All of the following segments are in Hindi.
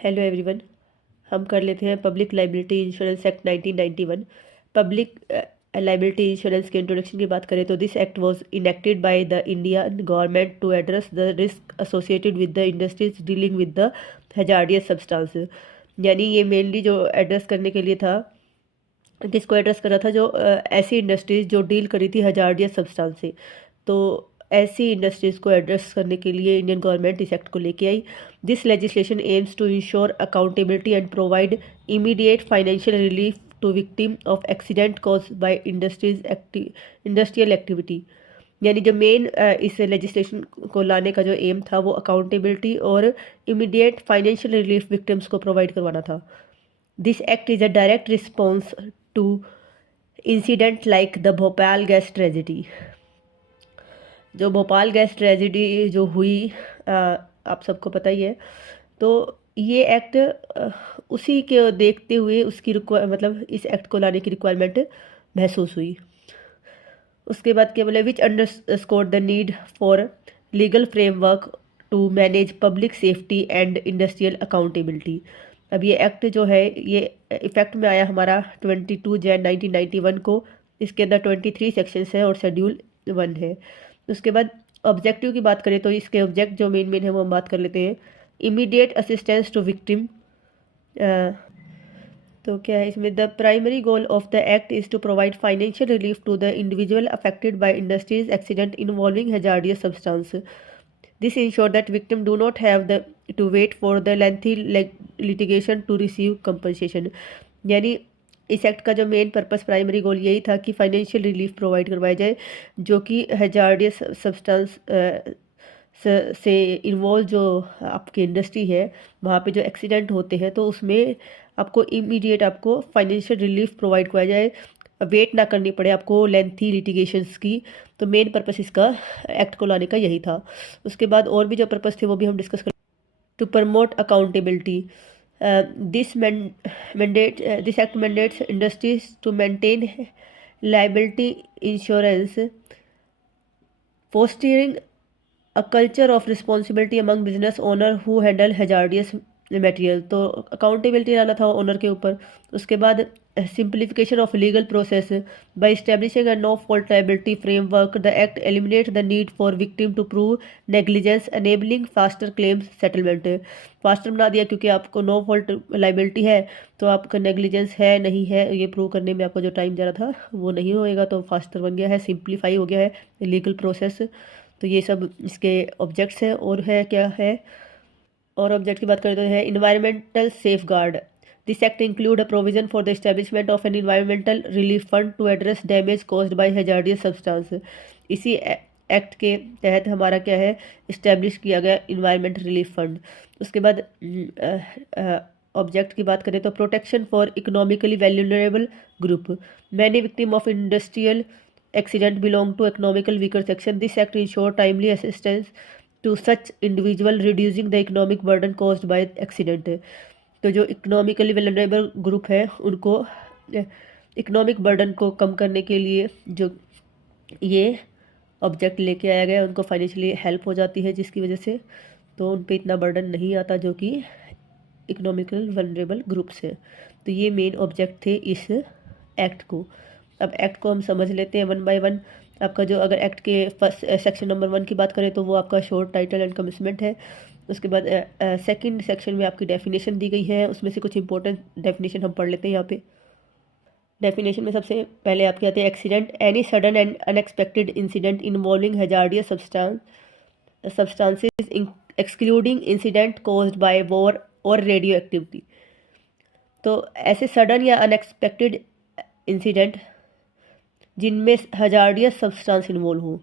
Hello everyone. हम कर लेते हैं public liability insurance act 1991। Public liability insurance के इंट्रोडक्शन की बात करें तो this act was enacted by the Indian government to address the risk associated with the industries dealing with the hazardous substance. यानी ये मेनली जो एड्रेस करने के लिए था, किसको एड्रेस कर रहा था, जो ऐसी इंडस्ट्रीज जो डील करी थी हैजार्डियस सब्सटेंस से। तो ऐसी इंडस्ट्रीज को एड्रेस करने के लिए इंडियन गवर्नमेंट इस एक्ट को लेके आई। This legislation aims to ensure accountability and provide immediate financial relief to victim of accident caused by industrial activity. यानी जो मेन इस लेजिस्लेशन को लाने का जो एम था वो अकाउंटेबिलिटी और इमीडिएट फाइनेंशियल रिलीफ विक्टिम्स को प्रोवाइड करवाना था। This act is a direct response to incident like the Bhopal gas tragedy. जो भोपाल गैस ट्रेजिडी जो हुई, आप सबको पता ही है। तो ये एक्ट उसी के देखते हुए उसकी मतलब इस एक्ट को लाने की रिक्वायरमेंट महसूस हुई। उसके बाद क्या बोले, which underscore the need for legal framework to manage public safety and industrial accountability. अब ये एक्ट जो है ये इफेक्ट में आया हमारा 22 जैन 1991 को। इसके अंदर 23 सेक्शंस हैं और शेड्यूल 1 है। उसके बाद ऑब्जेक्टिव की बात करें तो इसके ऑब्जेक्ट जो मेन है वो हम बात कर लेते हैं। Immediate assistance to victim. तो क्या है इसमें, the primary goal of the act is to provide financial relief to the individual affected by industries accident involving hazardous substance. This ensure that victim do not have the to wait for the lengthy litigation to receive compensation. यानी इस एक्ट का जो मेन पर्पस, प्राइमरी गोल यही था कि फाइनेंशियल रिलीफ प्रोवाइड करवाया जाए जो कि हैजार्डियस सब्सटेंस से इन्वॉल्व जो आपकी इंडस्ट्री है वहाँ पे जो एक्सीडेंट होते हैं तो उसमें आपको इमीडिएट आपको फाइनेंशियल रिलीफ प्रोवाइड करवाया जाए, वेट ना करनी पड़े आपको लेंथी लिटिगेशंस की। तो मेन पर्पस इसका एक्ट को लाने का यही था। उसके बाद और भी जो पर्पस थे वो भी हम डिस्कस कर। To promote accountability, this this act mandates industries to maintain liability insurance, fostering a culture of responsibility among business owner who handle hazardous material. तो अकाउंटेबिलिटी लाना था ओनर के ऊपर। उसके बाद simplification of legal process by establishing a no fault liability framework. The act eliminate the need for victim to prove negligence, enabling faster claims settlement. Faster बना दिया क्योंकि आपको नो फॉल्ट लायबिलिटी है तो आपका नेग्लिजेंस है नहीं है ये प्रूव करने में आपको जो टाइम जा रहा था वो नहीं होएगा, तो फास्टर बन गया है, सिंप्लीफाई हो गया है लीगल प्रोसेस। तो ये सब इसके ऑब्जेक्ट्स हैं। और है क्या है, और ऑब्जेक्ट की बात करें तो है environmental safeguard. This act include a provision for the establishment of an environmental relief fund to address damage caused by hazardous substance. इसी एक्ट के तहत हमारा क्या है, इस्टेब्लिश किया गया इन्वायरमेंट रिलीफ फंड। उसके बाद ऑब्जेक्ट की बात करें तो protection for economically vulnerable group. Many victim of industrial accident belong to economical weaker section. This act ensure timely assistance to such individual reducing the economic burden caused by accident. तो जो इकोनॉमिकली वेलनरेबल ग्रुप है उनको इकोनॉमिक बर्डन को कम करने के लिए जो ये ऑब्जेक्ट लेके आया गया उनको फाइनेंशियली हेल्प हो जाती है, जिसकी वजह से तो उन पे इतना बर्डन नहीं आता जो कि इकोनॉमिकल वनरेबल ग्रुप्स है। तो ये मेन ऑब्जेक्ट थे इस एक्ट को। अब एक्ट को हम समझ लेते हैं वन बाय वन। आपका जो अगर एक्ट के फर्स्ट सेक्शन नंबर 1 की बात करें तो वो आपका शॉर्ट टाइटल एंड कमिटमेंट है। उसके बाद सेकंड सेक्शन में आपकी डेफिनेशन दी गई है, उसमें से कुछ इंपॉर्टेंट डेफिनेशन हम पढ़ लेते हैं यहाँ पे। डेफिनेशन में सबसे पहले आपके आते हैं accident, any sudden and unexpected incident involving hazardous substances excluding incident caused by war और रेडियो एक्टिविटी। तो ऐसे सडन या अनएक्सपेक्टेड इंसिडेंट जिनमें हजार्डियस सब्सटेंस इन्वॉल्व हो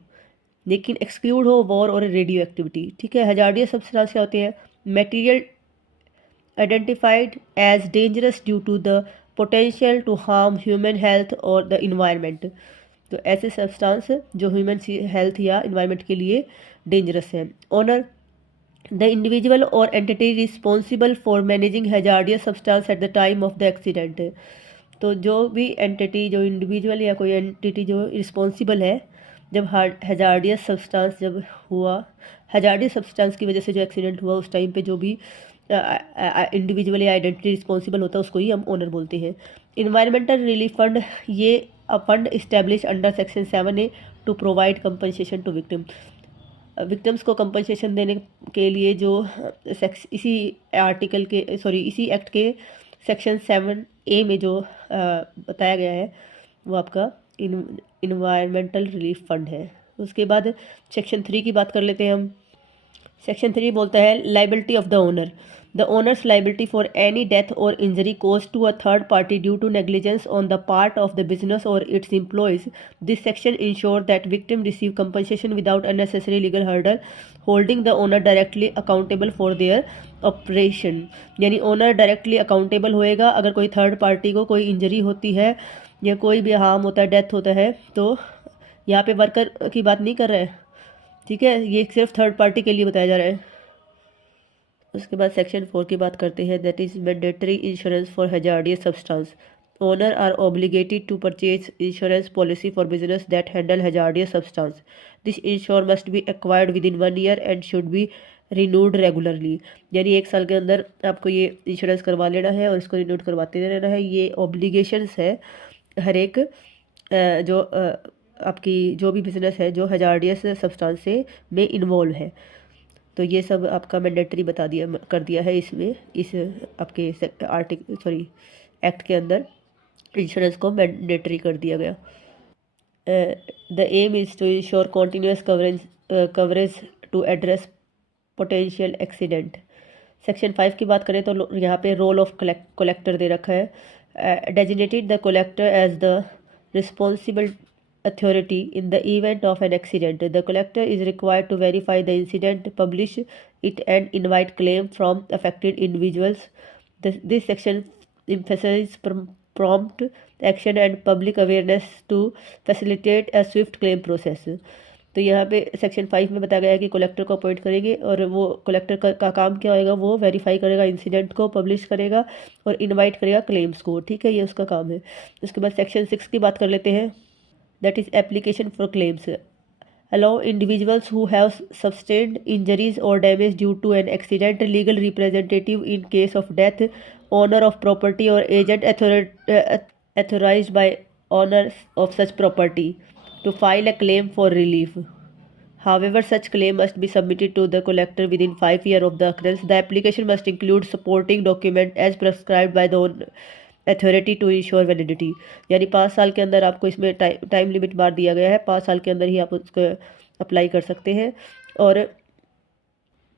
लेकिन एक्सक्लूड हो वॉर और रेडियो एक्टिविटी। ठीक है, हजार्डियस सब्सटेंस क्या होते हैं, material identified as dangerous due to the potential to harm human health और द इन्वायरमेंट। तो ऐसे सब्सटेंस जो ह्यूमन हेल्थ या इन्वायरमेंट के लिए डेंजरस हैं। ऑनर द इंडिविजुअल और entity responsible for managing hazardous substance at the time of the accident. तो जो भी एंटिटी, जो इंडिविजुअल या कोई एंटिटी जो रिस्पॉन्सिबल है जब हैजार्डियस सब्सटेंस जब हुआ, हैजार्डियस सब्सटेंस की वजह से जो एक्सीडेंट हुआ उस टाइम पे जो भी इंडिविजुअली आइडेंटिटी रिस्पॉन्सिबल होता है उसको ही हम ओनर बोलते हैं। इन्वायरमेंटल रिलीफ फंड, ये a fund establish under section 7A to provide compensation to victim. Victims को कंपनसेशन देने के लिए जो इसी आर्टिकल के इसी एक्ट के सेक्शन 7A में जो बताया गया है वो आपका इन्वायरमेंटल रिलीफ फंड है। उसके बाद सेक्शन 3 की बात कर लेते हैं हम। सेक्शन 3 बोलता है liability of the owner. The owner's liability for any death और injury caused to a third party due to negligence on the part of the business और its employees. This section ensure that victim receive compensation without unnecessary legal hurdle, holding the owner directly accountable for their operation. यानी ओनर डायरेक्टली अकाउंटेबल होएगा अगर कोई थर्ड पार्टी को कोई इंजरी होती है या कोई भी हार्म होता है, डेथ होता है, तो यहाँ पे वर्कर की बात नहीं कर रहे हैं, ठीक है, ये सिर्फ थर्ड पार्टी के लिए बताया जा रहा है। उसके बाद सेक्शन 4 की बात करते हैं, that is mandatory insurance for hazardous substance. Owner are obligated to purchase insurance policy for business that handle hazardous substance. This insure must be acquired within 1 year and should be renewed regularly. यानी 1 साल के अंदर आपको ये इंश्योरेंस करवा लेना है और इसको रिन्यूड करवाते रहना है। ये ऑब्लिगेशंस है हर एक जो आपकी जो भी बिजनेस है जो हैजार्डियस सब्सटेंस से में इन्वॉल्व है, तो ये सब आपका मैंडेटरी कर दिया है इसमें, इस आपके एक्ट के अंदर इंश्योरेंस को मैंडेटरी कर दिया गया। The aim is to ensure continuous coverage to address potential accident. Section 5 की बात करें तो यहाँ पे रोल ऑफ कलेक्टर दे रखा है। Designated the collector as the responsible authority in the event of an accident. The collector is required to verify the incident, publish it and invite claim from affected individuals. This section emphasizes prompt action and public awareness to facilitate a swift claim process. तो यहाँ पे सेक्शन 5 में बताया गया है कि कलेक्टर को अपॉइंट करेंगे और वो कलेक्टर का काम क्या होएगा, वो वेरीफाई करेगा इंसिडेंट को, पब्लिश करेगा और इनवाइट करेगा क्लेम्स को, ठीक है, ये उसका काम है। उसके बाद सेक्शन 6 की बात कर लेते हैं, that is application for claims. Allow individuals who have sustained injuries or damage due to an accident legal representative in case of death, owner of property or agent authorized by owners of such property to file a claim for relief. However, such claim must be submitted to the collector within 5 years of the occurrence. The application must include supporting document as prescribed by the authority to ensure validity. यानी 5 साल के अंदर आपको इसमें टाइम लिमिट मार दिया गया है, 5 साल के अंदर ही आप उसको अप्लाई कर सकते हैं और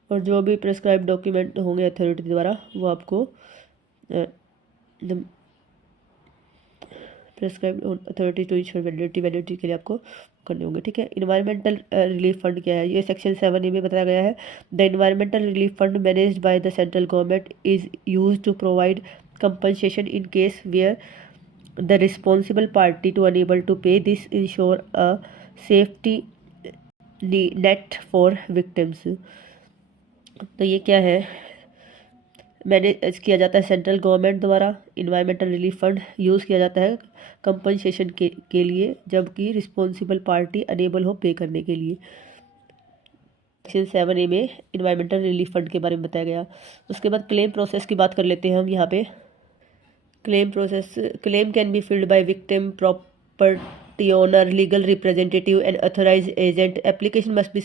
जो भी प्रिस्क्राइब डॉक्यूमेंट होंगे अथॉरिटी द्वारा वो आपको prescribe authority to ensure validity के लिए आपको करने होंगे, ठीक है। इन्वायरमेंटल रिलीफ फंड क्या है, ये सेक्शन 7A में बताया गया है। The environmental relief fund managed by the central government is used to provide compensation in case where the responsible party to unable to pay. This ensure a safety net for victims. तो ये क्या है, मैनेज किया जाता है सेंट्रल गवर्नमेंट द्वारा। इन्वायरमेंटल रिलीफ फंड यूज़ किया जाता है कंपनसेशन के लिए जबकि रिस्पॉन्सिबल पार्टी अनेबल हो पे करने के लिए। सेक्शन 7A में इन्वायरमेंटल रिलीफ फंड के बारे में बताया गया। उसके बाद क्लेम प्रोसेस की बात कर लेते हैं हम यहाँ पे। Claim process, claim can be filed by victim, property owner, legal representative and authorised agent. Application must be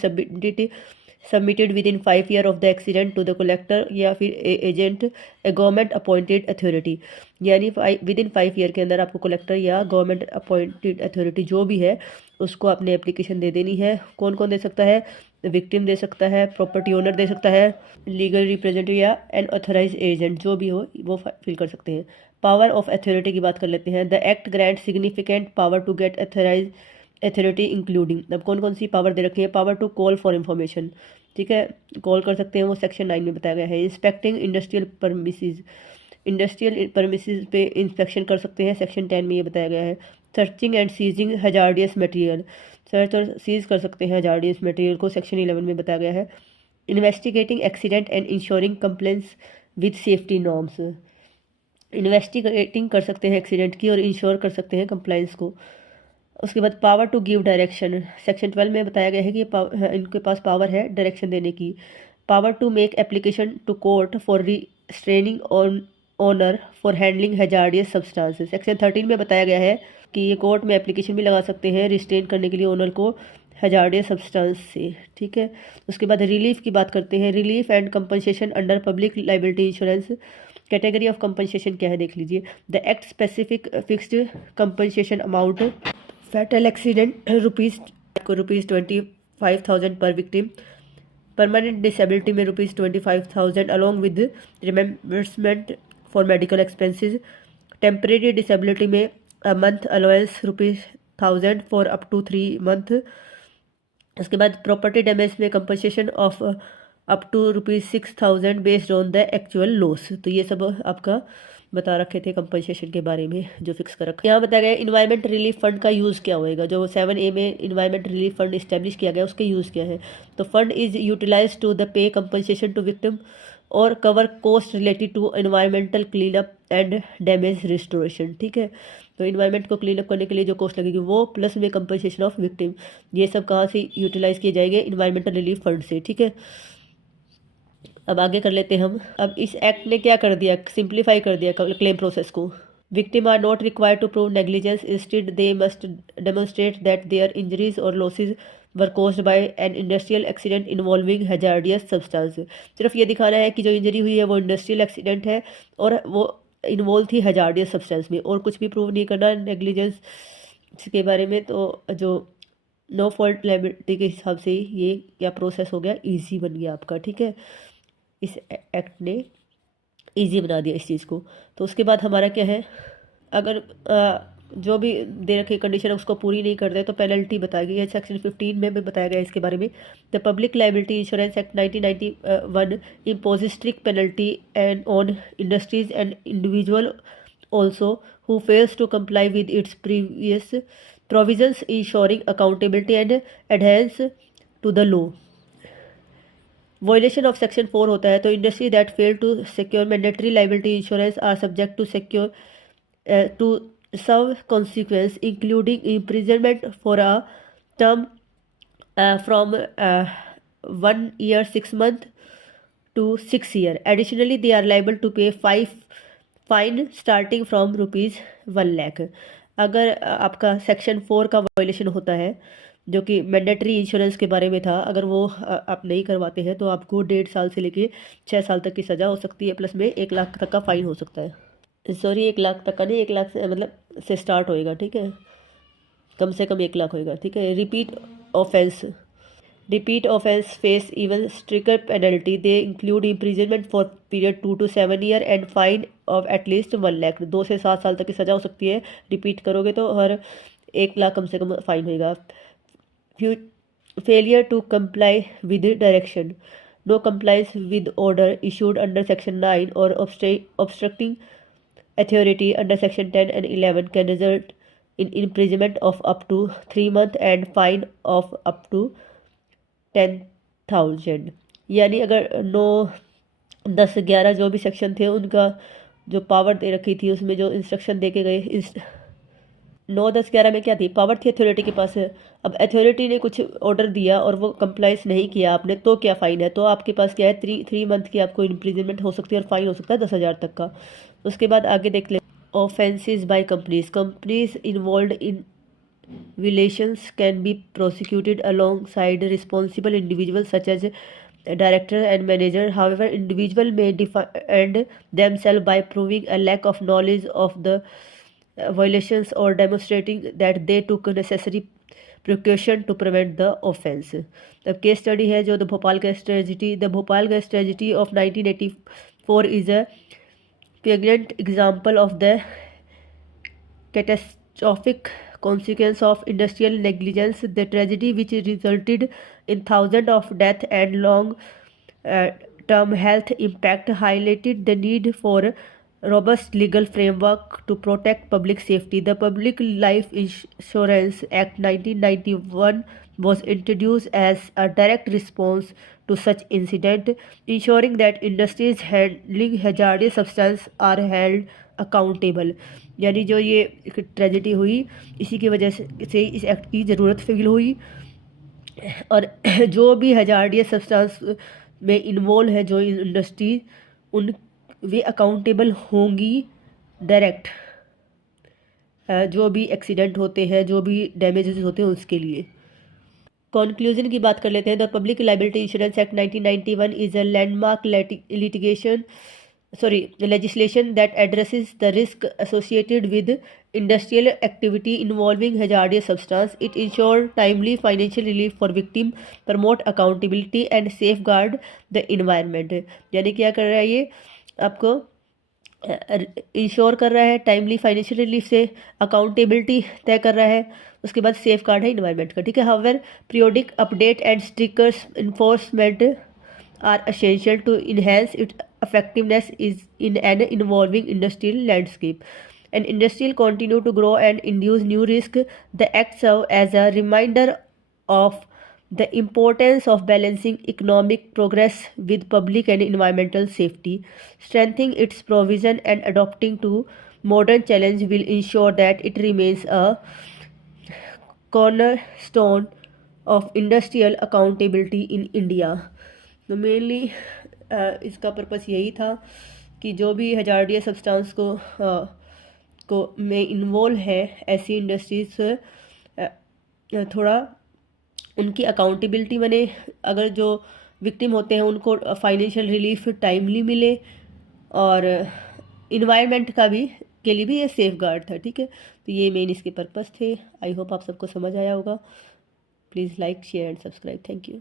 submitted within 5 years of the accident to the collector या फिर agent a government appointed authority. यानी विद इन 5 years के अंदर आपको कलेक्टर या गवर्नमेंट अपॉइंटेड अथॉरिटी जो भी है उसको अपने एप्लीकेशन दे देनी है। कौन कौन दे सकता है, विक्टिम दे सकता है, प्रॉपर्टी ओनर दे सकता है, लीगल रिप्रेजेंटेटिव या एन ऑथराइज एजेंट जो भी हो वो फिल कर सकते हैं। पावर ऑफ अथॉरिटी की बात कर लेते हैं। The act grant significant power to get authorise authority including. अब कौन कौन सी पावर दे रखी है, power to call for information, ठीक है, कॉल कर सकते हैं, वो सेक्शन 9 में बताया गया है। Inspecting industrial premises, industrial premises पे इंस्पेक्शन कर सकते हैं, सेक्शन 10 में ये बताया गया है। Searching and seizing hazardous material, search और सीज कर सकते हैं हैजार्डियस मटेरियल को, सेक्शन 11 में बताया गया है। Investigating accident and ensuring complaints with safety norms, investigating कर सकते हैं एक्सीडेंट की और इंश्योर कर सकते हैं कंप्लाइंस को। उसके बाद power to give direction, section 12 में बताया गया है कि इनके पास पावर है डायरेक्शन देने की। Power to make application to court for restraining on owner for handling hazardous substances. Section 13 में बताया गया है कि ये कोर्ट में एप्लीकेशन भी लगा सकते हैं रिस्ट्रेन करने के लिए ओनर को हैजार्डियस सब्सटेंस से। ठीक है, उसके बाद रिलीफ की बात करते हैं। Relief and compensation under public liability insurance. Category of compensation क्या है देख लीजिए। The act specific fixed compensation amount fatal accident rupees 25,000 per victim. Permanent disability में ₹25,000 along with reimbursement for medical expenses. Temporary disability में a month allowance ₹1,000 for up to 3 month. उसके बाद प्रॉपर्टी डैमेज में compensation of up to ₹6,000 based on the actual loss. तो ये सब आपका बता रखे थे कंपनसेशन के बारे में जो फिक्स कर रखा है। यहाँ बताया गया इन्वायरमेंट रिलीफ फंड का यूज़ क्या होएगा। जो 7A में इन्वायरमेंट रिलीफ फंड इस्टेब्लिश किया गया उसके यूज़ क्या है। तो fund is utilise to the pay compensation to victim और cover cost related to environmental clean up and damage restoration. ठीक है, तो इन्वायरमेंट को क्लीन अप करने के लिए जो कॉस्ट लगेगी वो प्लस में कंपनसेशन ऑफ विक्टिम, ये सब कहाँ से यूटिलाइज किए जाएंगे, इन्वायरमेंटल रिलीफ फंड से। ठीक है, अब आगे कर लेते हैं हम। अब इस एक्ट ने क्या कर दिया, सिंप्लीफाई कर दिया क्लेम प्रोसेस को। Victim are not required to prove negligence, instead they must demonstrate that their injuries और losses were caused by an industrial accident involving hazardous substance. सिर्फ ये दिखाना है कि जो इंजरी हुई है वो इंडस्ट्रियल एक्सीडेंट है और वो इन्वॉल्व थी हैजार्डियस सब्सटेंस में, और कुछ भी प्रूव नहीं करना नेग्लिजेंस के बारे में। तो जो नो फॉल्ट लायबिलिटी के हिसाब से ये क्या प्रोसेस हो गया, ईजी बन गया आपका। ठीक है, इस एक्ट ने इजी बना दिया इस चीज़ को। तो उसके बाद हमारा क्या है, अगर जो भी दे रखी कंडीशन है उसको पूरी नहीं करते तो पेनल्टी बताई गई है। सेक्शन 15 में भी बताया गया है इसके बारे में। The public liability insurance act 1991 impose strict penalty and on industries and individual also who fails to comply with its previous provisions insuring accountability and adherence to the law. Violation of section 4 होता है तो industry that fail to secure mandatory liability insurance are subject to secure to serve consequence including imprisonment for a term from 1 year 6 months to 6 years. Additionally, they are liable to pay 5 fine starting from ₹1 lakh. अगर आपका सेक्शन 4 का वायलेशन होता है जो कि मैंडेटरी इंश्योरेंस के बारे में था, अगर वो आप नहीं करवाते हैं तो आपको 1.5 साल से लेके 6 साल तक की सज़ा हो सकती है, प्लस में 1 लाख तक का फ़ाइन हो सकता है। सॉरी, 1 लाख तक का नहीं, 1 लाख से मतलब से स्टार्ट होएगा। ठीक है, कम से कम 1 लाख होएगा। ठीक है, repeat offence face even stricter penalty. They include imprisonment for period 2 to 7 years and fine of at least 1 lakh. 2 से 7 साल तक की सज़ा हो सकती है। रिपीट करोगे तो हर 1 लाख कम से कम फाइन होएगा। Failure to comply with direction, no compliance with order issued under section 9 और obstructing authority under section 10 and 11 can result in imprisonment of up to 3 months and fine of up to 10,000। यानी अगर 9, 10, 11 जो भी सेक्शन थे उनका जो पावर दे रखी थी उसमें जो इंस्ट्रक्शन दे के गए, 9, 10, 11 में क्या थी, पावर थी अथॉरिटी के पास। अब अथॉरिटी ने कुछ ऑर्डर दिया और वो कंप्लाइंस नहीं किया आपने, तो क्या फ़ाइन है। तो आपके पास क्या है, 3 month की आपको इम्प्रिजनमेंट हो सकती है और फाइन हो सकता है 10,000 तक का। उसके बाद आगे देख ले, offences by companies involve in violations can be prosecuted alongside responsible individuals such as director and manager. However, individual may defend themselves by proving a lack of knowledge of the violations or demonstrating that they took necessary precaution to prevent the offense. The case study है जो the Bhopal gas tragedy. The Bhopal gas tragedy of 1984 is a pregnant example of the catastrophic consequence of industrial negligence. The tragedy, which resulted in thousands of deaths and long-term health impact, highlighted the need for robust legal framework to protect public safety. The Public Life Insurance Act 1991 was introduced as a direct response to such incident, ensuring that industries handling hazardous substances are held accountable. यानी जो ये ट्रेजेडी हुई इसी की वजह से इस एक्ट की ज़रूरत फील हुई, और जो भी हजार्डियस सब्सटेंस में इन्वॉल्व है जो इंडस्ट्री, उन वे अकाउंटेबल होंगी डायरेक्ट, जो भी एक्सीडेंट होते हैं, जो भी डैमेजेस होते हैं उसके लिए। कंक्लूजन की बात कर लेते हैं। The public liability insurance act 1991 is a landmark legislation that addresses the risk associated with industrial activity involving hazardous substance. It ensures timely financial relief for victims, promote accountability and safeguard the environment. यानी क्या कर रहा है ये, आपको इंश्योर कर रहा है टाइमली फाइनेंशियल रिलीफ से, अकाउंटेबिलिटी तय कर रहा है, उसके बाद सेफ गार्ड है इन्वायरमेंट का, ठीक है। However periodic update and stricter enforcement are essential to enhance its effectiveness is in an evolving industrial landscape. An industrial continue to grow and induce new risk. The act serve as a reminder of the importance of balancing economic progress with public and environmental safety. Strengthening its provision and adopting to modern challenge will ensure that it remains a cornerstone of industrial accountability in India. तो मेनली इसका पर्पस यही था कि जो भी हजार्डियस सब्सटेंस को में इन्वॉल्व है ऐसी इंडस्ट्रीज, थोड़ा उनकी अकाउंटेबिलिटी बने, अगर जो विक्टिम होते हैं उनको फाइनेंशियल रिलीफ टाइमली मिले, और इन्वायरमेंट का भी के लिए भी ये सेफ गार्ड था, ठीक है। तो ये मेन इसके पर्पस थे। आई होप आप सबको समझ आया होगा। Please like share and subscribe. Thank you.